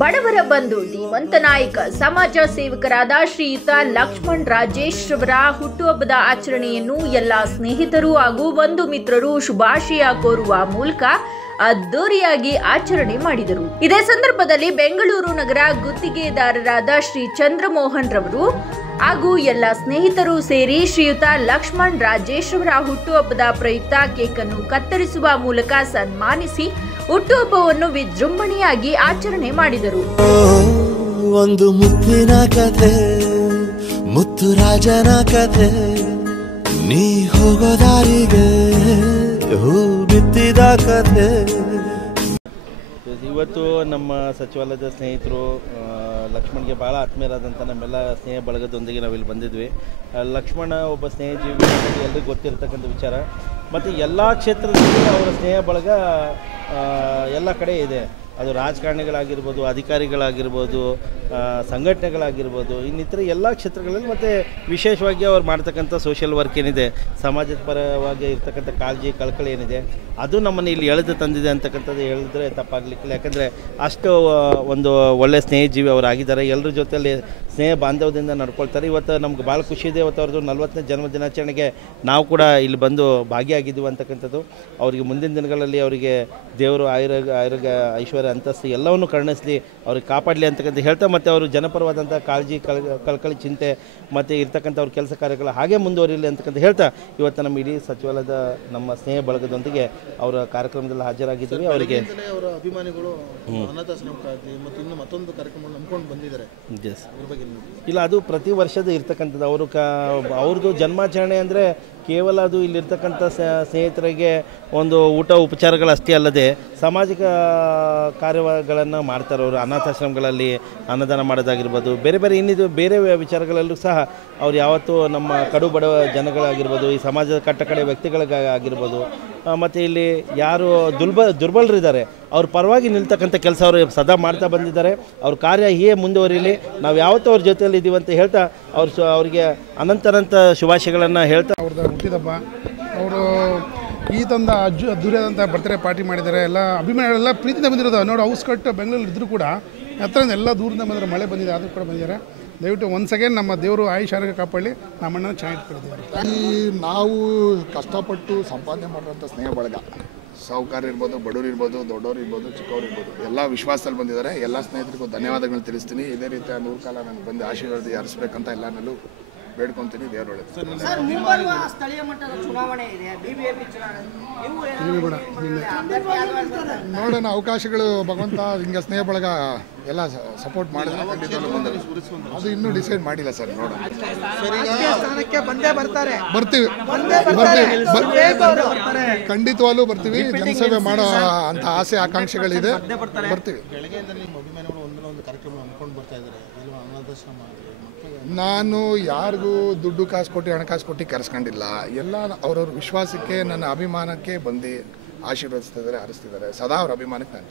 ಬಡವರ ಬಂಧು ಧೀಮಂತ ನಾಯಕ ಸಮಾಜ ಸೇವಕರಾದ ಶ್ರೀಯುತ ಲಕ್ಷ್ಮಣ್ ರಾಜೇಶ್ ರವರ ಹುಟ್ಟುಹಬ್ಬದ ಆಚರಣೆಯನ್ನು ಎಲ್ಲ ಸ್ನೇಹಿತರು ಹಾಗೂ ಬಂಧು ಮಿತ್ರರು ಶುಭಾಶಯ ಕೋರುವ ಮೂಲಕ ಅದ್ದೂರಿಯಾಗಿ ಆಚರಣೆ ಮಾಡಿದರು. ಇದೇ ಸಂದರ್ಭದಲ್ಲಿ ಬೆಂಗಳೂರು ನಗರ ಗುತ್ತಿಗೆದಾರರಾದ ಶ್ರೀ ಚಂದ್ರಮೋಹನ್ ರವರು ಹಾಗೂ ಎಲ್ಲ ಸ್ನೇಹಿತರು ಸೇರಿ ಶ್ರೀಯುತ ಲಕ್ಷ್ಮಣ್ ರಾಜೇಶ್ ರವರ ಹುಟ್ಟುಹಬ್ಬದ ಪ್ರಯುಕ್ತ ಕೇಕ್ ಅನ್ನು ಕತ್ತರಿಸುವ ಮೂಲಕ ಸನ್ಮಾನಿಸಿ ಹುಟ್ಟುಹಬ್ಬವನ್ನು ವಿಜೃಂಭಣೆಯಾಗಿ ಆಚರಣೆ ಮಾಡಿದರು. ಒಂದು ಮುತ್ತಿನ ಕಥೆ, ಮುತ್ತು ರಾಜನ ಕಥೆ, ನೀ ಹೋಗೋ ದಾರಿಗೆ ಹೂ ಬಿತ್ತಿದ ಕಥೆ. ಇವತ್ತು ನಮ್ಮ ಸಚಿವಾಲಯದ ಸ್ನೇಹಿತರು ಲಕ್ಷ್ಮಣ್ಗೆ ಭಾಳ ಆತ್ಮೀಯರಾದಂಥ ನಮ್ಮೆಲ್ಲ ಸ್ನೇಹ ಬಳಗದೊಂದಿಗೆ ನಾವಿಲ್ಲಿ ಬಂದಿದ್ವಿ. ಲಕ್ಷ್ಮಣ ಒಬ್ಬ ಸ್ನೇಹಜೀವಿ, ಎಲ್ಲರಿಗೂ ಗೊತ್ತಿರತಕ್ಕಂಥ ವಿಚಾರ. ಮತ್ತು ಎಲ್ಲ ಕ್ಷೇತ್ರದಲ್ಲಿ ಅವರ ಸ್ನೇಹ ಬಳಗ ಎಲ್ಲ ಕಡೆ ಇದೆ. ಅದು ರಾಜಕಾರಣಿಗಳಾಗಿರ್ಬೋದು, ಅಧಿಕಾರಿಗಳಾಗಿರ್ಬೋದು, ಸಂಘಟನೆಗಳಾಗಿರ್ಬೋದು, ಇನ್ನಿತರ ಎಲ್ಲ ಕ್ಷೇತ್ರಗಳಲ್ಲಿ. ಮತ್ತು ವಿಶೇಷವಾಗಿ ಅವ್ರು ಮಾಡ್ತಕ್ಕಂಥ ಸೋಷಿಯಲ್ ವರ್ಕ್ ಏನಿದೆ, ಸಮಾಜದ ಪರವಾಗಿ ಇರ್ತಕ್ಕಂಥ ಕಾಳಜಿ ಕಳಕಳಿ ಏನಿದೆ, ಅದು ನಮ್ಮನ್ನು ಇಲ್ಲಿ ಎಳೆದು ತಂದಿದೆ ಅಂತಕ್ಕಂಥದ್ದು ಹೇಳಿದ್ರೆ ತಪ್ಪಾಗಲಿಕ್ಕಿಲ್ಲ. ಯಾಕಂದರೆ ಅಷ್ಟು ಒಂದು ಒಳ್ಳೆಯ ಸ್ನೇಹಜೀವಿ ಅವರಾಗಿದ್ದಾರೆ. ಎಲ್ಲರ ಜೊತೆಯಲ್ಲಿ ಸ್ನೇಹ ಬಾಂಧವ್ಯದಿಂದ ನಡ್ಕೊಳ್ತಾರೆ. ಇವತ್ತು ನಮ್ಗೆ ಭಾಳ ಖುಷಿ ಇದೆ. ಇವತ್ತು ಅವ್ರದ್ದು 40ನೇ ಜನ್ಮ ದಿನಾಚರಣೆಗೆ ನಾವು ಕೂಡ ಇಲ್ಲಿ ಬಂದು ಭಾಗಿಯಾಗಿದ್ದೀವಿ ಅಂತಕ್ಕಂಥದ್ದು. ಅವರಿಗೆ ಮುಂದಿನ ದಿನಗಳಲ್ಲಿ ಅವರಿಗೆ ದೇವರು ಆರೋಗ್ಯ ಐಶ್ವರ್ಯ ಅಂತಸ್ತು ಎಲ್ಲವನ್ನು ಕರುಣಿಸಲಿ, ಅವ್ರಿಗೆ ಕಾಪಾಡಲಿ ಅಂತಕ್ಕಂಥ ಹೇಳ್ತಾ, ಮತ್ತು ಅವರು ಜನಪರವಾದಂಥ ಕಾಳಜಿ ಕಳಕಳಿ ಚಿಂತೆ ಮತ್ತು ಇರ್ತಕ್ಕಂಥ ಅವ್ರ ಕೆಲಸ ಕಾರ್ಯಗಳು ಹಾಗೆ ಮುಂದುವರಿಯಲಿ ಅಂತಕ್ಕಂಥ ಹೇಳ್ತಾ, ಇವತ್ತು ನಮ್ಮ ಇಡೀ ಸಚಿವಾಲಯದ ನಮ್ಮ ಸ್ನೇಹ ಬಳಗದೊಂದಿಗೆ ಅವರ ಕಾರ್ಯಕ್ರಮದಲ್ಲಿ ಹಾಜರಾಗಿದ್ದೀವಿ. ಅವರಿಗೆ ಅವರ ಅಭಿಮಾನಿಗಳು ಮತ್ತು ಇನ್ನು ಮತ್ತೊಂದು ಕಾರ್ಯಕ್ರಮ ನಂಬ್ಕೊಂಡು ಬಂದಿದ್ದಾರೆ. ಇಲ್ಲ, ಅದು ಪ್ರತಿ ವರ್ಷದ ಇರ್ತಕ್ಕಂಥದ್ದು. ಅವ್ರದ್ದು ಜನ್ಮಾಚರಣೆ ಅಂದರೆ ಕೇವಲ ಅದು ಇಲ್ಲಿರ್ತಕ್ಕಂಥ ಸ್ನೇಹಿತರಿಗೆ ಒಂದು ಊಟ ಉಪಚಾರಗಳಷ್ಟೇ ಅಲ್ಲದೆ ಸಾಮಾಜಿಕ ಕಾರ್ಯಗಳನ್ನು ಮಾಡ್ತಾರೆ. ಅವರು ಅನಾಥಾಶ್ರಮಗಳಲ್ಲಿ ಅನ್ನದಾನ ಮಾಡೋದಾಗಿರ್ಬೋದು, ಬೇರೆ ಬೇರೆ ಇನ್ನಿದು ಬೇರೆ ವಿಚಾರಗಳಲ್ಲೂ ಸಹ ಅವ್ರು ಯಾವತ್ತೂ ನಮ್ಮ ಕಡು ಬಡವ ಜನಗಳಾಗಿರ್ಬೋದು, ಈ ಸಮಾಜದ ಕಟ್ಟಕಡೆ ವ್ಯಕ್ತಿಗಳಿಗಾಗಿರ್ಬೋದು, ಮತ್ತು ಇಲ್ಲಿ ಯಾರು ದುರ್ಬಲರಿದ್ದಾರೆ ಅವ್ರ ಪರವಾಗಿ ನಿಲ್ತಕ್ಕಂಥ ಕೆಲಸ ಅವರು ಸದಾ ಮಾಡ್ತಾ ಬಂದಿದ್ದಾರೆ. ಅವ್ರ ಕಾರ್ಯ ಹೀಗೆ ಮುಂದುವರಿಲಿ, ನಾವು ಯಾವತ್ತೂ ಅವ್ರ ಜೊತೆಯಲ್ಲಿ ಇದ್ದೀವಿ ಅಂತ ಹೇಳ್ತಾ ಅವರಿಗೆ ಅನಂತ ಶುಭಾಶಯಗಳನ್ನು ಹೇಳ್ತಾ, ಅವ್ರದ್ದು ಹುಟ್ಟಿದಬ್ಬ ಅವರು ಈ ತಂದ ಅದ್ದೂರಿಯಾದಂಥ ಬರ್ತ್ಡೇ ಪಾರ್ಟಿ ಮಾಡಿದ್ದಾರೆ. ಎಲ್ಲ ಅಭಿಮಾನಿಗಳೆಲ್ಲ ಪ್ರೀತಿಯಿಂದ ಬಂದಿರೋದು ನೋಡಿ. ಹೌಸ್ ಕಟ್ ಬೆಂಗಳೂರಲ್ಲಿ ಇದ್ದರೂ ಕೂಡ ಹತ್ತಿರದಿಂದ ಎಲ್ಲ ದೂರದಿಂದ ಬಂದರೆ, ಮಳೆ ಬಂದಿದೆ ಆದರೂ ಕೂಡ ಬಂದಿದ್ದಾರೆ. ದಯವಿಟ್ಟು ಒಂದು ಸೆಕೆಂಡ್ ನಮ್ಮ ದೇವರು ಆಯುಷ್ ಆರೋಗ್ಯ ಕಾಪಾಡಲಿ, ನಮ್ಮನ್ನ ಚೆನ್ನಾಗಿಟ್ಕೊಂಡಿದ್ದೀವಿ. ನಾವು ಕಷ್ಟಪಟ್ಟು ಸಂಪಾದನೆ ಮಾಡಿರೋಂಥ ಸ್ನೇಹ ಬಳಗ, ಸಾಹುಕಾರ ಇರ್ಬೋದು, ಬಡವರು ಇರ್ಬೋದು, ದೊಡ್ಡವರು ಇರ್ಬೋದು, ಚಿಕ್ಕವರು ಇರ್ಬೋದು, ಎಲ್ಲ ವಿಶ್ವಾಸದಲ್ಲಿ ಬಂದಿದ್ದಾರೆ. ಎಲ್ಲ ಸ್ನೇಹಿತರಿಗೂ ಧನ್ಯವಾದಗಳನ್ನ ತಿಳಿಸ್ತೀನಿ. ಇದೇ ರೀತಿಯ 100 ಕಾಲ ನನಗೆ ಬಂದು ಆಶೀರ್ವಾದ ಹರಿಸ್ಬೇಕಂತ ಎಲ್ಲನಲ್ಲೂ ಬೇಡ್ಕೊತೀನಿ. ದೇವರೊಳಗೆ ನೋಡೋಣ, ಅವಕಾಶಗಳು ಭಗವಂತ ಹಿಂಗೆ ಸ್ನೇಹ ಬಳಗ ಎಲ್ಲ ಸಪೋರ್ಟ್ ಮಾಡಿದ್ರೆ ಖಂಡಿತವಾಗ್ಲೂ ಬಂದರೆ, ಅದು ಇನ್ನೂ ಡಿಸೈಡ್ ಮಾಡಿಲ್ಲ ಸರ್. ನೋಡೋಣ, ಬರ್ತೀವಿ, ಖಂಡಿತವಾಗ್ಲೂ ಬರ್ತೀವಿ. ಜನಸೇವೆ ಮಾಡೋ ಅಂತ ಆಸೆ ಆಕಾಂಕ್ಷೆಗಳಿದೆ, ಬರ್ತೀವಿ. ನಾನು ಯಾರಿಗೂ ದುಡ್ಡು ಕಾಸು ಕೊಟ್ಟು ಹಣಕಾಸು ಕೊಟ್ಟು ಕರೆಸ್ಕೊಂಡಿಲ್ಲ. ಎಲ್ಲ ಅವ್ರವ್ರ ವಿಶ್ವಾಸಕ್ಕೆ, ನನ್ನ ಅಭಿಮಾನಕ್ಕೆ ಬಂದು ಆಶೀರ್ವದಿಸ್ತಿದ್ದಾರೆ, ಹರಿಸ್ತಿದ್ದಾರೆ. ಸದಾ ಅವ್ರ ಅಭಿಮಾನಕ್ಕೆ ನಾನು